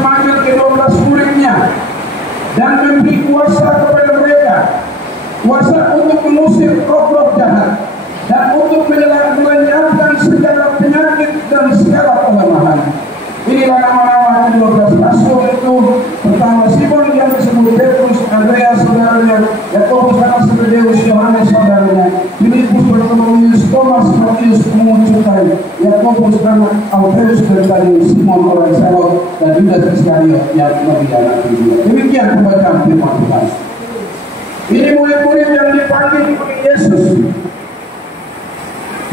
memanggil ke-12 muridnya dan memberi kuasa kepada mereka, kuasa untuk mengusir roh-roh jahat dan untuk melenyapkan segala penyakit dan segala kelemahan. Inilah nama-nama 12 rasul itu. Pertama Simon yang disebut Petrus, Andreas saudaranya, Yakobus anak Zebedeus, Yohanes saudaranya, Filipus, Bartolomeus, Thomas, Matius pemungut cukai, Yakobus anak Alfeus dan Tadeus, Simon orang Selot, dan Judas Iskariot yang menjadi anak kedua. Demikian pembacaan firman Tuhan. Ini murid-murid yang dipanggil oleh Yesus.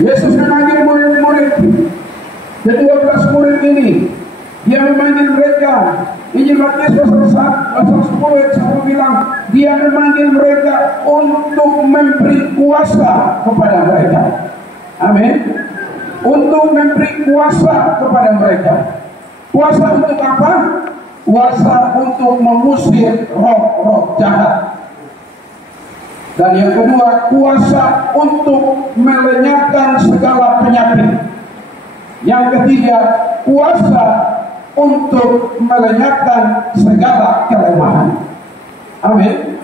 Yesus memanggil murid-murid. Ke-12 murid ini, dia memanggil mereka. Injil Matius pasal 10 ayat 1 bilang, dia memanggil mereka untuk memberi kuasa kepada mereka. Amin. Untuk memberi kuasa kepada mereka. Kuasa untuk apa? Kuasa untuk mengusir roh-roh jahat. Dan yang kedua, kuasa untuk melenyapkan segala penyakit. Yang ketiga, kuasa untuk melenyapkan segala kelemahan. Amin.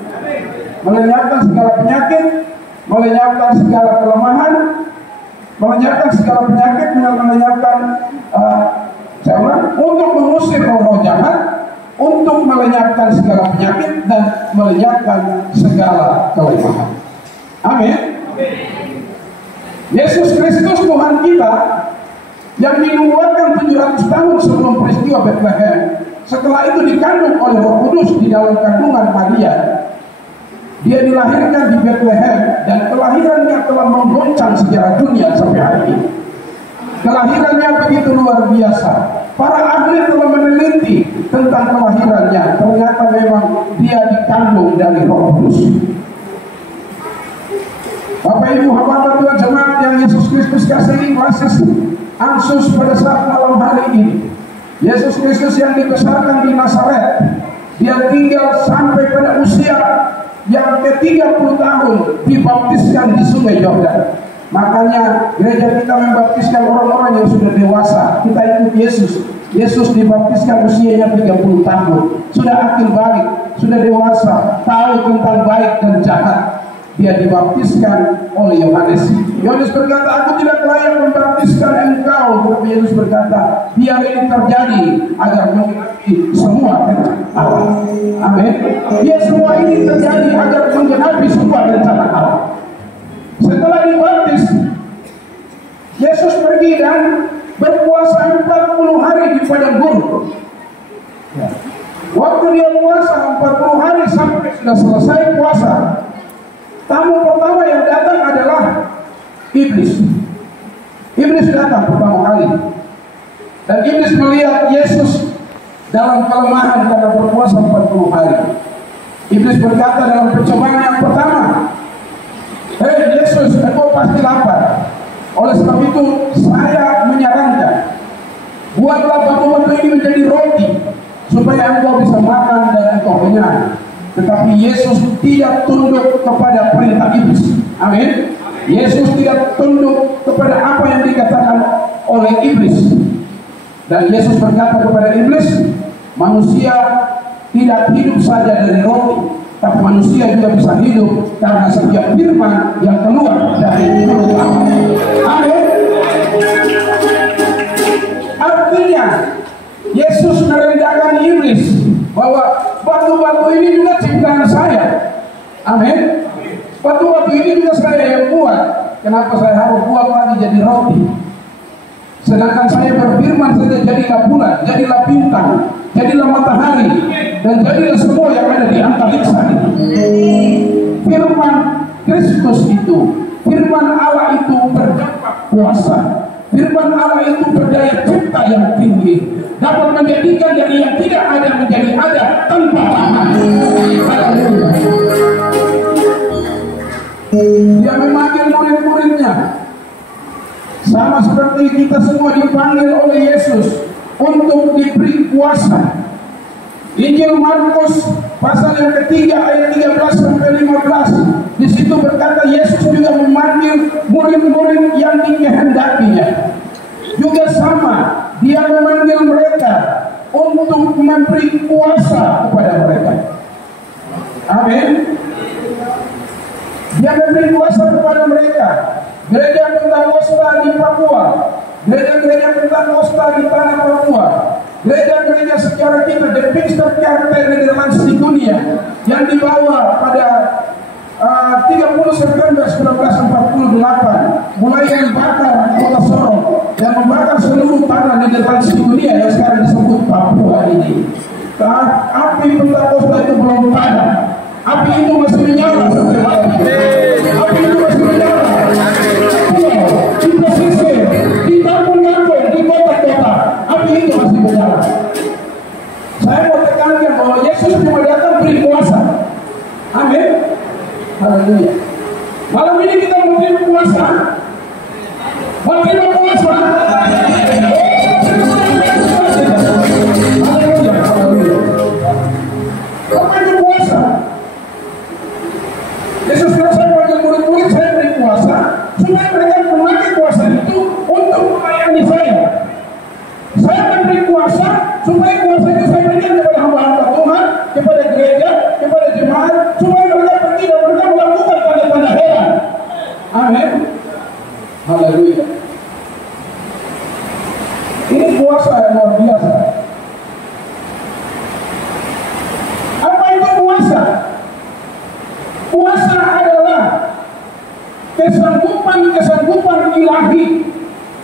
Melenyapkan segala penyakit, melenyapkan segala kelemahan, melenyapkan segala penyakit, melenyapkan untuk mengusir roh-roh jahat, untuk melenyapkan segala penyakit dan melenyapkan segala kelemahan. Amin. Yesus Kristus Tuhan kita yang dinubuatkan 700 tahun sebelum peristiwa Bethlehem, setelah itu dikandung oleh Roh Kudus di dalam kandungan Maria. Dia dilahirkan di Bethlehem dan kelahirannya telah menggoncang sejarah dunia sampai hari ini. Kelahirannya begitu luar biasa. Para ahli telah meneliti tentang kelahirannya. Ternyata memang dia dikandung dari Roh Kudus. Bapak Ibu hamba Tuhan jemaat yang Yesus Kristus kasihi, Ansus pada saat malam hari ini, Yesus Kristus yang dibesarkan di Nazaret, dia tinggal sampai pada usia yang ke-30 tahun dibaptiskan di Sungai Yordan. Makanya gereja kita membaptiskan orang-orang yang sudah dewasa. Kita ikut Yesus. Yesus dibaptiskan usianya 30 tahun. Sudah akil balik, sudah dewasa, tahu tentang baik dan jahat. Dia dibaptiskan oleh Yohanes. Yohanes berkata, aku tidak layak membaptiskan engkau. Tetapi Yesus berkata, biar ini terjadi agar menggenapi semua rencana Allah. Amin. Biar semua ini terjadi agar menggenapi semua rencana Allah. Setelah dibaptis, Yesus pergi dan berpuasa 40 hari di padang gurun. Waktu dia puasa 40 hari sampai sudah selesai puasa, tamu pertama yang datang adalah iblis. Iblis datang pertama kali. Dan iblis melihat Yesus dalam kelemahan karena berpuasa 40 hari. Iblis berkata dalam percobaan yang pertama, hei Yesus, engkau pasti lapar. Oleh sebab itu saya menyarankan, buatlah batu-batu ini menjadi roti supaya engkau bisa makan dan engkau kenyang. Tetapi Yesus tidak tunduk kepada perintah iblis. Amin. Yesus tidak tunduk kepada apa yang dikatakan oleh iblis. Dan Yesus berkata kepada iblis, manusia tidak hidup saja dari roti, tapi manusia juga bisa hidup karena setiap firman yang keluar dari mulut Allah. Amin. Artinya Yesus merendahkan iblis bahwa batu-batu ini juga ciptaan saya. Amin. Batu-batu ini juga saya yang buat. Kenapa saya harus buat lagi jadi roti? Sedangkan saya berfirman saja, jadilah bulan, jadilah bintang, jadilah matahari, dan jadilah semua yang ada di antariksa ini. Firman Kristus itu, firman Allah itu berdampak kuasa. Firman Allah itu berdaya cipta yang tinggi, dapat menjadikan yang tidak ada menjadi ada tanpa tahan. Dia memanggil murid-muridnya, sama seperti kita semua dipanggil oleh Yesus untuk diberi kuasa. Injil Markus pasal yang ketiga ayat 13 sampai 15. Di situ berkata Yesus juga memanggil murid-murid yang dikehendakinya. Juga sama, dia memanggil mereka untuk memberi kuasa kepada mereka. Amin. Dia memberi kuasa kepada mereka. Gereja Pentakosta di Papua, gereja-gereja Pentakosta di tanah Papua, gereja-gereja secara kita The Picture Cartel Netherlands di dunia yang dibawa pada 30 September 1948 mulai membakar kota Sorong dan membakar seluruh tanah Netherlands di dunia yang sekarang disebut Papua ini. Api Pentakosta itu belum padam. Api itu masih menyala sampai malam. Api itu masih menyala. Di pesisir, di kampung-kampung, di kota-kota, api itu masih menyala. Saya mau tekankan bahwa Yesus cuma datang beri kuasa. Amin. Haleluya. Malam ini kita mau terima kuasa. Mau terima kuasa. Haleluya. Haleluya. Apa itu kuasa? Yesus berkata kepada murid-murid, saya beri kuasa supaya mereka memakai kuasa itu untuk melayani saya. Saya memberi kuasa supaya kuasa itu saya berikan kepada hamba-hamba Tuhan, kepada gereja, kepada jemaat, supaya mereka pergi dan mereka melakukan tanda-tanda heran. Amin. Haleluya. Ini kuasa yang luar biasa. Apa itu kuasa? Kuasa adalah kesanggupan ilahi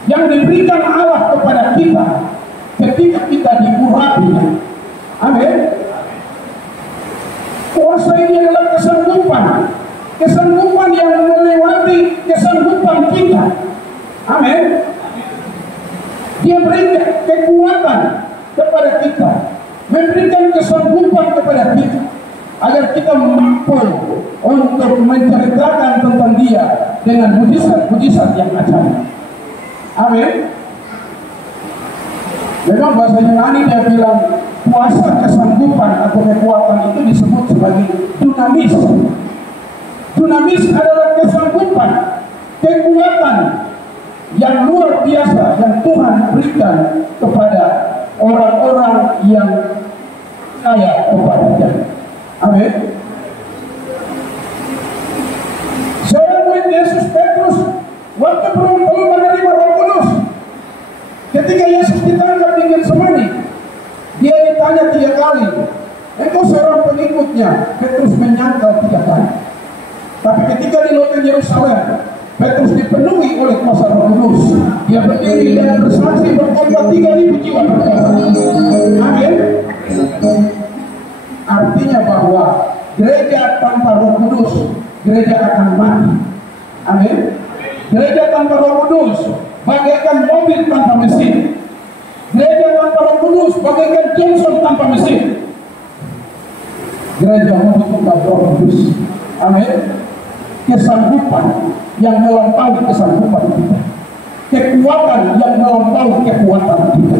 yang diberikan Allah kepada kita ketika kita diurapinya. Amin. Kuasa ini adalah kesanggupan yang melewati kesanggupan kita. Amin. Dia berikan kekuatan kepada kita, memberikan kesanggupan kepada kita agar kita mampu untuk menceritakan tentang Dia dengan mujizat-mujizat yang ajaib. Amin. Memang bahasa Yunani dia bilang kuasa kesanggupan atau kekuatan itu disebut sebagai dunamis. Dunamis adalah kesanggupan, kekuatan yang luar biasa yang Tuhan berikan kepada orang-orang yang percaya kepada-Nya. Amin. Seorang murid Yesus Petrus waktu belum menerima Roh Kudus, ketika Yesus ditangkap di Getsemani, dia ditanya 3 kali, engkau seorang pengikutnya? Petrus menyangkal 3 kali. Tapi ketika di lautan Yerusalem, Petrus dipenuhi oleh kuasa Roh Kudus. Dia berdiri dan bersaksi berkhotbah 3.000 jiwa bertobat. Amin. Artinya bahwa gereja tanpa Roh Kudus, gereja akan mati. Amin. Gereja tanpa Roh Kudus bagaikan mobil tanpa mesin. Gereja tanpa Roh Kudus bagaikan Johnson tanpa mesin. Gereja membutuhkan Roh Kudus. Amin. Kesanggupan yang melampaui kesanggupan kita, kekuatan yang melampaui kekuatan kita.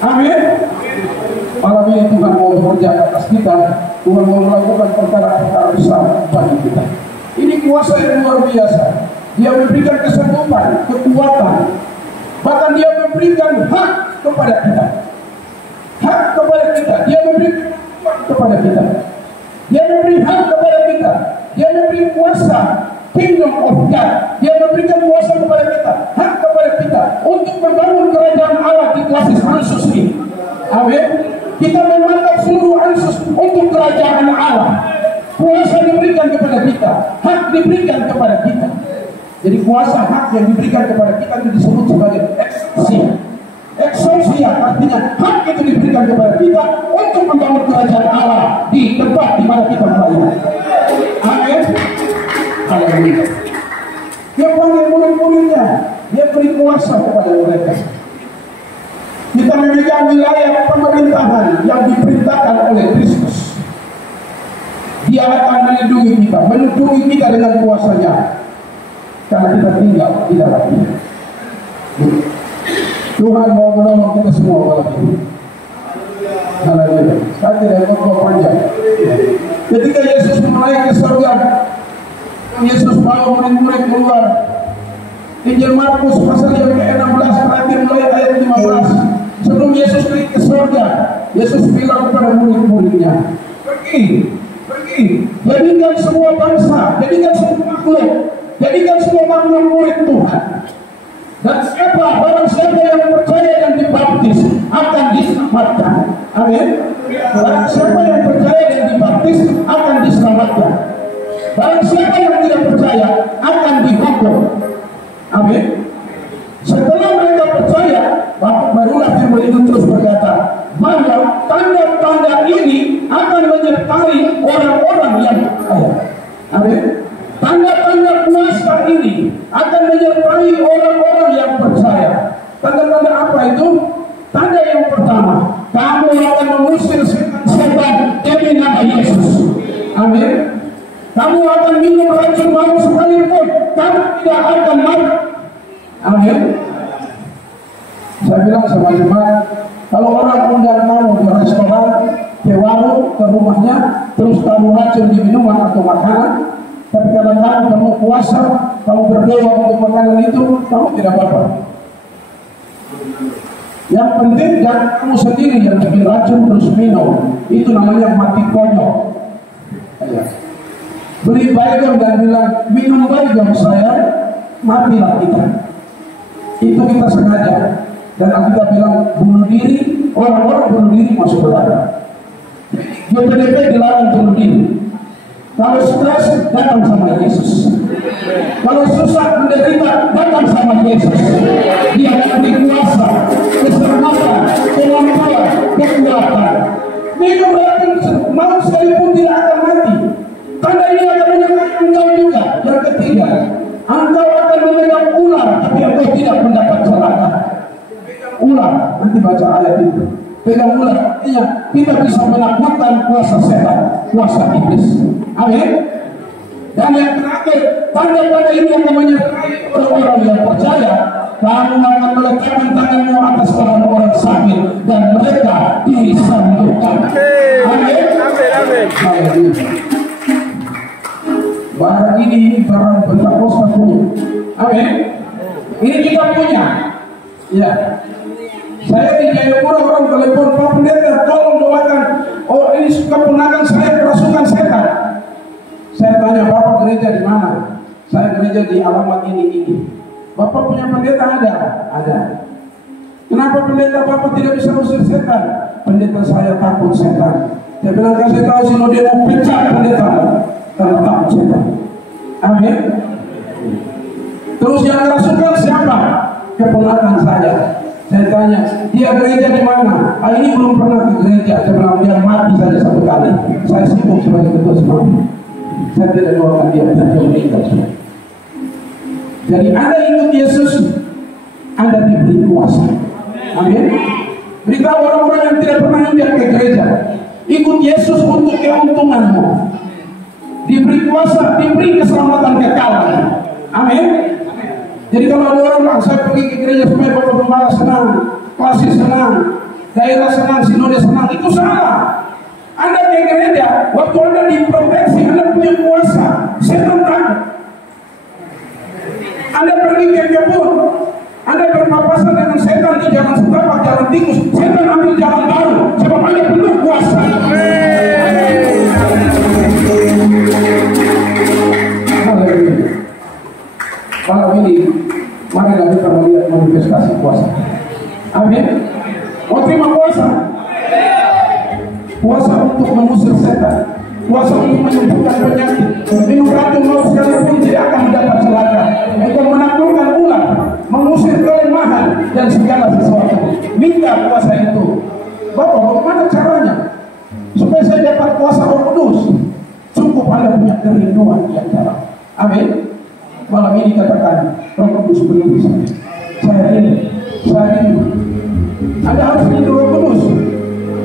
Amin. Malam ini Tuhan mau bekerja atas kita, Tuhan mau melakukan perkara-perkara besar bagi kita. Ini kuasa yang luar biasa. Dia memberikan kesanggupan, kekuatan, bahkan Dia memberikan hak kepada kita. Hak kepada kita. Dia memberi kepada kita. Dia memberi hak kepada kita. Dia memberi kuasa, Kingdom of God. Dia memberikan kuasa kepada kita, hak kepada kita untuk membangun kerajaan Allah di klasis Ansus ini. Amin. Kita memantap seluruh Ansus untuk kerajaan Allah. Kuasa diberikan kepada kita, hak diberikan kepada kita. Jadi kuasa hak yang diberikan kepada kita itu disebut sebagai ekousia. Ekousia artinya hak itu diberikan kepada kita untuk membangun kerajaan Allah di tempat di mana kita melayani. Amin. Haleluya. Dia panggil murid-muridnya, Dia beri kuasa kepada mereka. Kita memegang wilayah pemerintahan yang diperintahkan oleh Kristus. Dia akan melindungi kita dengan kuasa-Nya, karena kita tinggal di dalamnya. Tuhan mau menolong kita semua malam ini. Haleluya. Saya tidak mau panjang. Ketika Yesus naik ke surga, Yesus bawa murid-murid keluar. Injil Markus pasal yang ke-16 terakhir mulai ayat 15. Sebelum Yesus naik ke surga, Yesus bilang kepada murid-muridnya, pergi, jadikan semua bangsa, jadikan semua makhluk, jadikan semua makhluk murid Tuhan. Dan barang siapa yang percaya dan dibaptis akan diselamatkan. Amin. Barang siapa yang percaya dan dibaptis akan diselamatkan. Barang siapa yang tidak percaya akan dihukum. Amin. Setelah mereka percaya, barulah firman itu terus berkata bahwa tanda-tanda ini akan menyertai orang-orang yang percaya. Amin. Tanda-tanda kuasa ini akan menyertai orang-orang yang percaya. Tanda-tanda apa itu? Tanda yang pertama, kamu akan mengusir setan demi nama Yesus. Amin. Kamu akan minum racun maut sekalipun, kamu tidak akan mati. Amin. Saya bilang sama jemaat, kalau orang undang kamu ke restoran, ke warung, ke rumahnya, terus kamu racun di minuman atau makanan, tapi kadang-kadang kamu puasa, kamu berdoa untuk makanan itu, kamu tidak apa-apa. Yang penting jangan kamu sendiri yang bikin racun terus minum, itu namanya mati konyol. Beli bayam dan bilang minum bayam saya, matilah kita. Itu kita sengaja. Dan kita bilang bunuh diri, orang-orang bunuh diri masuk neraka. GPDP dilarang bunuh diri. Kalau stres datang sama Yesus. Kalau susah menderita datang sama Yesus. Dia akan berkuasa, keselamatan, kemampuan, kekuatan. Minum racun mau sekalipun tidak akan mati. Tanda ini akan menyertai engkau juga. Yang ketiga, engkau akan memegang ular, tapi engkau tidak mendapat celaka. Ular, nanti baca ayat itu. Pegang ular, iya, kita bisa menaklukkan kuasa setan, kuasa iblis. Amin. Dan yang terakhir, tanda-tanda ini akan menyertai orang-orang yang percaya. Kamu akan meletakkan tanganmu atas orang-orang sakit dan mereka disembuhkan. Amin. Amin. Barang ini barang Pentakosta punya. Amin. Ini kita punya. Ya. Saya di Jayapura orang telepon, Pak Pendeta tolong doakan. Oh ini keponakan saya kerasukan setan. Saya tanya, Bapak gereja di mana? Saya gereja di alamat ini. Bapak punya pendeta? Ada. Kenapa pendeta Bapak tidak bisa usir setan? Pendeta saya takut setan. Saya bilang kasih tahu si dia mau pecah pendeta karena takut setan. Amin. Terus yang kerasukan siapa? Keponakan saya. Saya tanya, dia gereja di mana? Ini belum pernah ke gereja. Saya bilang dia mati saja satu kali. Saya sibuk sebagai ketua semuanya. Saya tidak doakan dia meninggal. Jadi Anda ikut Yesus, Anda diberi kuasa. Amin. Beritahu orang-orang yang tidak pernah lihat ke gereja, ikut Yesus untuk keuntunganmu. Diberi kuasa, diberi keselamatan kekal. Amin. Jadi kalau ada orang bilang, saya pergi ke gereja supaya Bapak Gembala senang, klasis senang, daerah senang, sinode senang, itu salah. Anda ke gereja, waktu Anda diproteksi, Anda punya kuasa, setan takut. Anda pergi ke kebun, Anda berpapasan dengan setan di jalan setapak, jalan tikus, setan ambil jalan baru, sebab Anda penuh kuasa. Malam ini, marilah kita melihat manifestasi kuasa. Amin. Mau terima kuasa? Kuasa untuk mengusir setan, kuasa untuk menyembuhkan penyakit. Minum racun maut sekalipun tidak akan mendapat celaka. Untuk menaklukkan ular, mengusir kelemahan dan segala sesuatu. Minta kuasa itu. Bapak, bagaimana caranya? Supaya saya dapat kuasa Roh Kudus. Cukup Anda punya kerinduan di antara. Amin. Malam ini katakan Roh Kudus penuhi saya ini. Anda harus rindu Roh Kudus.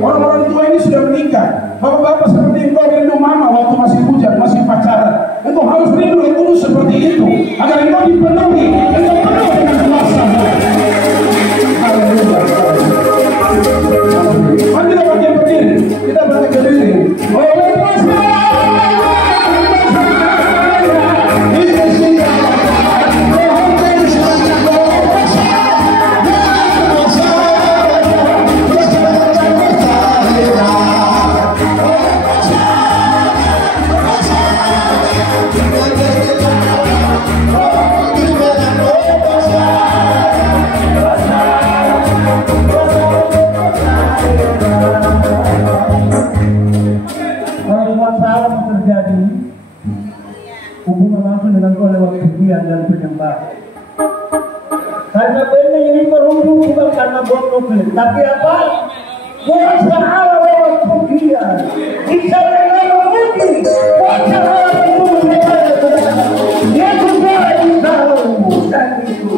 Orang-orang tua ini sudah menikah. Bapak-bapak seperti engkau rindu mama waktu masih bujang, masih pacaran. Engkau harus rindu Roh Kudus seperti itu agar engkau dipenuhi, engkau penuh dengan kuasa. Haleluya. Mari kita berdiri. Kita berdiri. Oleh kuasa. dengan oleh pujian dan penyembahan. Karena benar yang merunduk bukan karena buat mobil, tapi apa? Buat sahabat lewat pujian. Bisa dengan memuji, buat sahabat itu dia juga tahu dan itu.